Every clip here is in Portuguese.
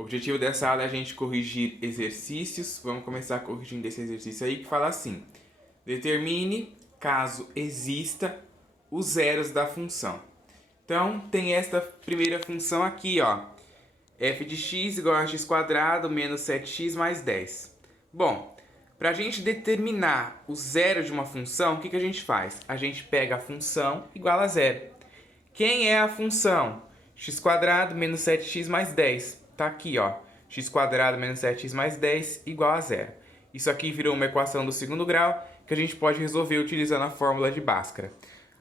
O objetivo dessa aula é a gente corrigir exercícios. Vamos começar corrigindo esse exercício aí que fala assim: determine, caso exista, os zeros da função. Então, tem esta primeira função aqui, ó. F de x igual a x² menos 7x mais 10. Bom, para a gente determinar o zero de uma função, o que a gente faz? A gente pega a função igual a zero. Quem é a função? x² menos 7x mais 10. Tá aqui, ó. x² menos 7x mais 10 igual a zero. Isso aqui virou uma equação do segundo grau que a gente pode resolver utilizando a fórmula de Bhaskara.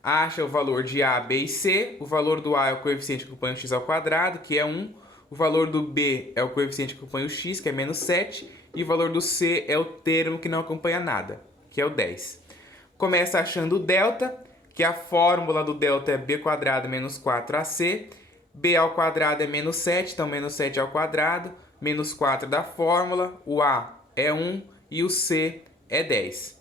Acha o valor de A, B e C. O valor do A é o coeficiente que acompanha o x ao quadrado, que é 1. O valor do B é o coeficiente que acompanha o x, que é menos 7. E o valor do C é o termo que não acompanha nada, que é o 10. Começa achando o delta, que a fórmula do delta é b² menos 4ac. B ao quadrado é menos 7, então menos 7 ao quadrado. Menos 4 da fórmula. O A é 1 e o C é 10.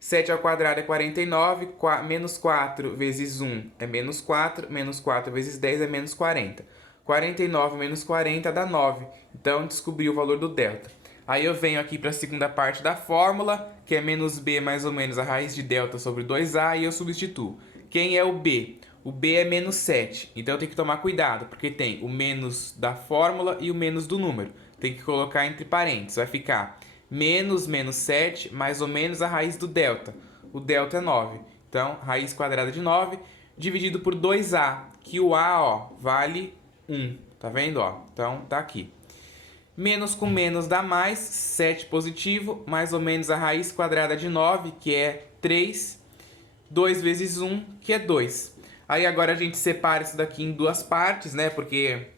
7 ao quadrado é 49, menos 4 vezes 1 é menos 4, menos 4 vezes 10 é menos 40. 49 menos 40 dá 9, então descobri o valor do delta. Aí eu venho aqui para a segunda parte da fórmula, que é menos b mais ou menos a raiz de delta sobre 2a, e eu substituo. Quem é o b? O b é menos 7, então tem que tomar cuidado, porque tem o menos da fórmula e o menos do número. Tem que colocar entre parênteses, vai ficar menos 7 mais ou menos a raiz do delta. O delta é 9. Então, raiz quadrada de 9 dividido por 2a, que o a, ó, vale 1. Tá vendo, ó? Então, tá aqui. Menos com menos dá mais, 7 positivo, mais ou menos a raiz quadrada de 9, que é 3. 2 vezes 1, que é 2. Aí agora a gente separa isso daqui em duas partes, né? Porque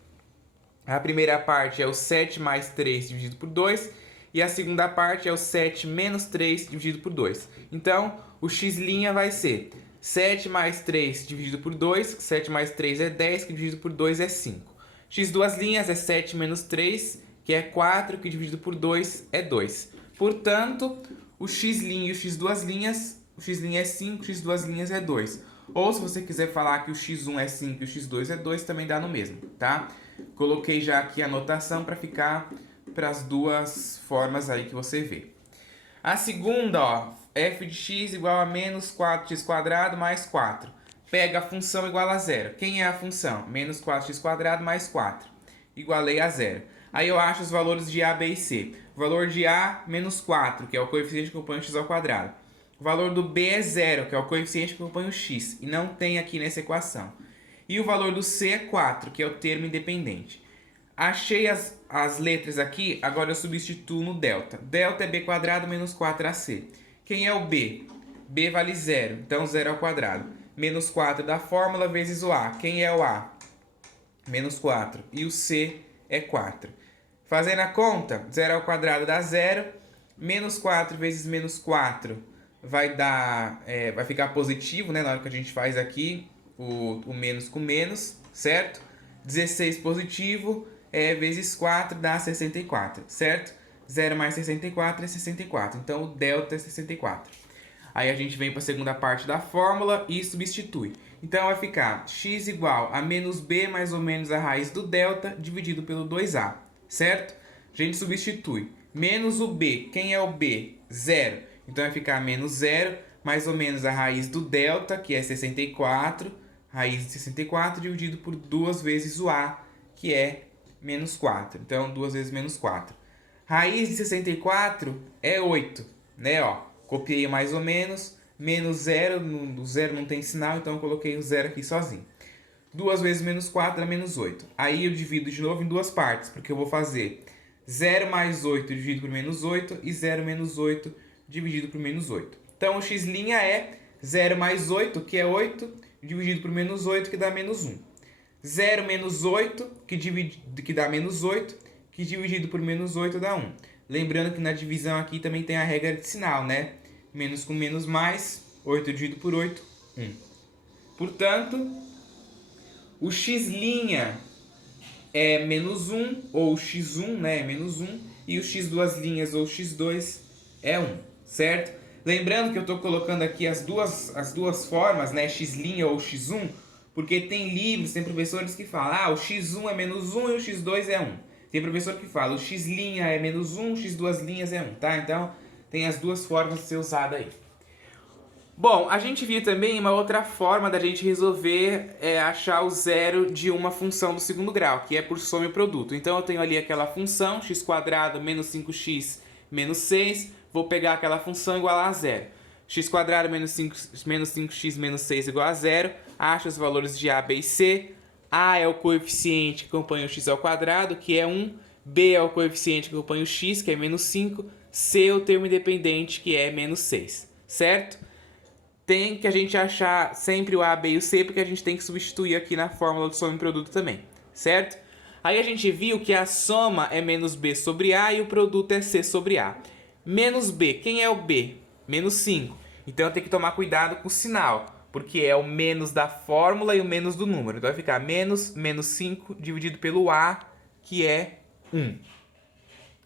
a primeira parte é o 7 mais 3 dividido por 2. E a segunda parte é o 7 menos 3 dividido por 2. Então, o x' vai ser 7 mais 3 dividido por 2. 7 mais 3 é 10, que dividido por 2 é 5. X duas linhas é 7 menos 3, que é 4, que dividido por 2 é 2. Portanto, o x' e o x duas linhas, o x' é 5, o x duas linhas é 2. Ou se você quiser falar que o x1 é 5 e o x2 é 2, também dá no mesmo, tá? Coloquei já aqui a anotação para ficar para as duas formas aí que você vê. A segunda, ó, f de x igual a menos 4x² mais 4. Pega a função igual a zero. Quem é a função? Menos 4x² mais 4. Igualei a zero. Aí eu acho os valores de a, b e c. O valor de a, menos 4, que é o coeficiente que acompanha o x ao quadrado. O valor do b é 0, que é o coeficiente que acompanha o x. E não tem aqui nessa equação. E o valor do c é 4, que é o termo independente. Achei as letras aqui, agora eu substituo no delta. Delta é b² menos 4ac. Quem é o b? B vale 0, então 0 ao quadrado. Menos 4 da fórmula vezes o a. Quem é o a? Menos 4. E o c é 4. Fazendo a conta, 0 ao quadrado dá 0. Menos 4 vezes menos 4 vai dar, vai ficar positivo, né? Na hora que a gente faz aqui o menos com menos, certo? 16 positivo vezes 4 dá 64, certo? 0 mais 64 é 64, então o delta é 64. Aí a gente vem para a segunda parte da fórmula e substitui. Então vai ficar x igual a menos b mais ou menos a raiz do delta dividido pelo 2a, certo? A gente substitui. Menos o b, quem é o b? 0. Então vai ficar menos 0 mais ou menos a raiz do delta, que é 64, raiz de 64 dividido por 2 vezes o a, que é menos 4. Então, 2 vezes menos 4. Raiz de 64 é 8, né? Ó, copiei mais ou menos. Menos 0, o 0 não tem sinal, então eu coloquei o 0 aqui sozinho. 2 vezes menos 4 dá menos 8. Aí eu divido de novo em duas partes, porque eu vou fazer 0 mais 8 dividido por menos 8 e 0 menos 8 dividido por menos 8. Então, o x' é 0 mais 8, que é 8, dividido por menos 8, que dá menos 1. 0 menos 8, que dá menos 8, que dividido por menos 8 dá 1. Lembrando que na divisão aqui também tem a regra de sinal, né? Menos com menos mais, 8 dividido por 8, 1. Portanto, o x' é menos 1, ou x1, né, é menos 1, e o x duas linhas, ou x2, é 1, certo? Lembrando que eu estou colocando aqui as duas formas, né, x' ou x1, porque tem livros, tem professores que falam, o x1 é menos 1 e o x2 é 1. Tem professor que fala, o x' é menos 1, x duas linhas é 1, tá? Então, tem as duas formas de ser usada aí. Bom, a gente viu também uma outra forma da gente resolver achar o zero de uma função do segundo grau, que é por soma e produto. Então eu tenho ali aquela função, x² menos 5x menos 6, vou pegar aquela função igual a zero. x² menos 5x menos 6 igual a zero, acho os valores de a, b e c. A é o coeficiente que acompanha o x ao quadrado, que é 1. B é o coeficiente que acompanha o x, que é menos 5. C é o termo independente, que é menos 6, certo? Tem que a gente achar sempre o A, B e o C, porque a gente tem que substituir aqui na fórmula do soma e produto também, certo? Aí a gente viu que a soma é menos B sobre A e o produto é C sobre A. Menos B, quem é o B? Menos 5. Então tem que tomar cuidado com o sinal, porque é o menos da fórmula e o menos do número. Então vai ficar menos 5 dividido pelo A, que é 1.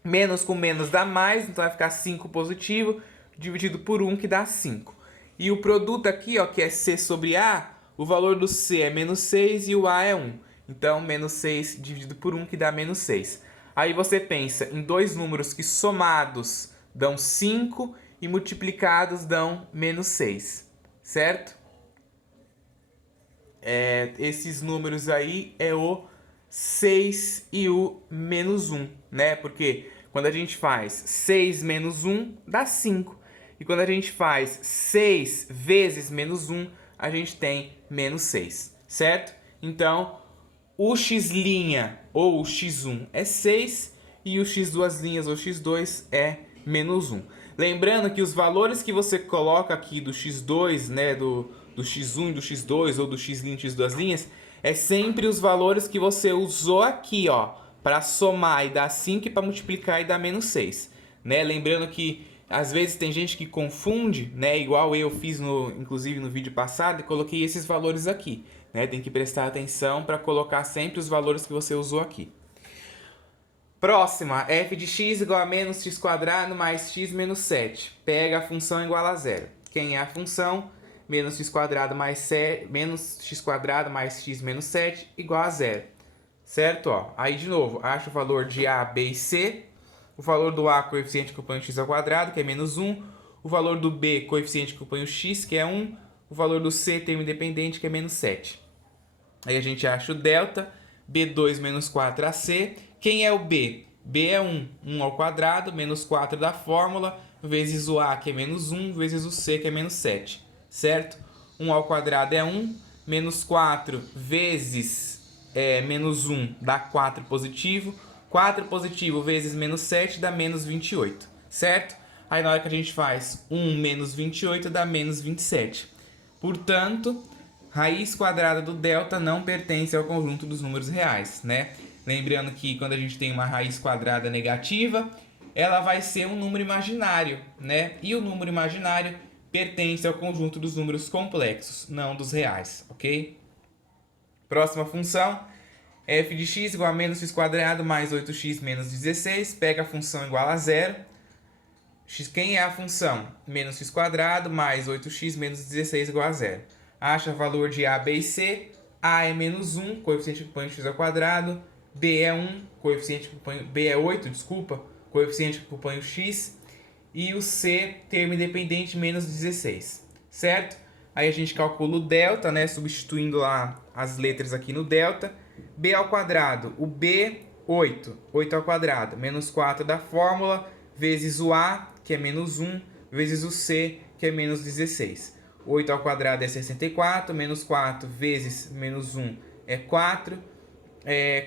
Menos com menos dá mais, então vai ficar 5 positivo, dividido por 1, que dá 5. E o produto aqui, ó, que é C sobre A, o valor do C é menos 6 e o A é 1. Então, menos 6 dividido por 1, que dá menos 6. Aí você pensa em dois números que somados dão 5 e multiplicados dão menos 6, certo? Esses números aí é o 6 e o menos 1, né? Porque quando a gente faz 6 menos 1, dá 5. E quando a gente faz 6 vezes menos 1, a gente tem menos 6, certo? Então, o x' ou o x1 é 6 e o x duas linhas ou x2 é menos 1. Lembrando que os valores que você coloca aqui do x2, né, do x1 e do x2 ou do x' e x duas linhas, é sempre os valores que você usou aqui, ó, para somar e dar 5 e para multiplicar e dar menos 6, né? Lembrando que às vezes tem gente que confunde, né? Igual eu fiz inclusive no vídeo passado, e coloquei esses valores aqui, né? Tem que prestar atenção para colocar sempre os valores que você usou aqui. Próxima, f de x igual a menos x² mais x menos 7. Pega a função igual a zero. Quem é a função? Menos x² mais x menos 7 igual a zero. Certo? Ó, aí de novo, acho o valor de a, b e c. O valor do A, coeficiente que acompanha o x ao quadrado, que é menos 1. O valor do B, coeficiente que acompanha o x, que é 1. O valor do C, termo independente, que é menos 7. Aí a gente acha o delta, B2 menos 4AC. Quem é o B? B é 1. 1 ao quadrado, menos 4 da fórmula, vezes o A, que é menos 1, vezes o C, que é menos 7. Certo? 1 ao quadrado é 1. Menos 4 vezes menos 1 dá 4 positivo. 4 positivo vezes menos 7 dá menos 28, certo? Aí na hora que a gente faz 1 menos 28 dá menos 27. Portanto, raiz quadrada do delta não pertence ao conjunto dos números reais, né? Lembrando que quando a gente tem uma raiz quadrada negativa, ela vai ser um número imaginário, né? E o número imaginário pertence ao conjunto dos números complexos, não dos reais, ok? Próxima função. F de x igual a menos x² mais 8x menos 16. Pega a função igual a zero. Quem é a função? Menos x² mais 8x menos 16 igual a zero. Acha o valor de a, b e c. A é menos 1, coeficiente que acompanha o x ao quadrado. B é 1, coeficiente que acompanha... B é 8, desculpa, coeficiente que acompanha o x. E o C, termo independente, menos 16, certo? Aí a gente calcula o delta, né, substituindo lá as letras aqui no delta. B ao quadrado, o B, 8. 8 ao quadrado, menos 4 da fórmula, vezes o A, que é menos 1, vezes o C, que é menos 16. 8 ao quadrado é 64, menos 4 vezes menos 1 é 4.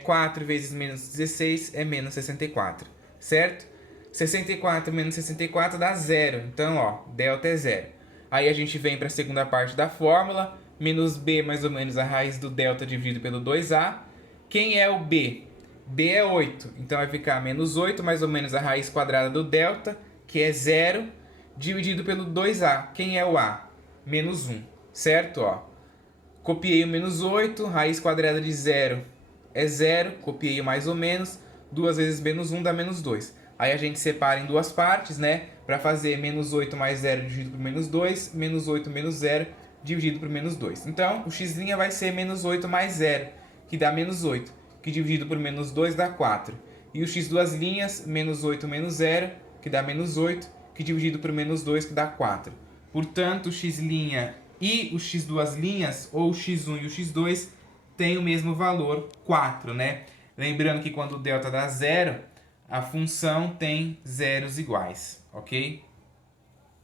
4 vezes menos 16 é menos 64, certo? 64 menos 64 dá 0, então, ó, delta é 0. Aí a gente vem para a segunda parte da fórmula, menos b mais ou menos a raiz do delta dividido pelo 2a. Quem é o b? B é 8, então vai ficar menos 8 mais ou menos a raiz quadrada do delta, que é 0, dividido pelo 2a. Quem é o a? Menos 1, certo? Ó, copiei o menos 8, raiz quadrada de 0 é 0, copiei o mais ou menos, 2 vezes menos 1 dá menos 2. Aí a gente separa em duas partes, né? Para fazer menos 8 mais 0 dividido por menos 2, menos 8 menos 0 dividido por menos 2. Então, o x' vai ser menos 8 mais 0, que dá menos 8, que dividido por menos 2 dá 4. E o x duas linhas, menos 8 menos 0, que dá menos 8, que dividido por menos 2, que dá 4. Portanto, o x' e o x duas linhas, ou o x1 e o x2, têm o mesmo valor, 4, né? Lembrando que quando o delta dá 0, a função tem zeros iguais, ok?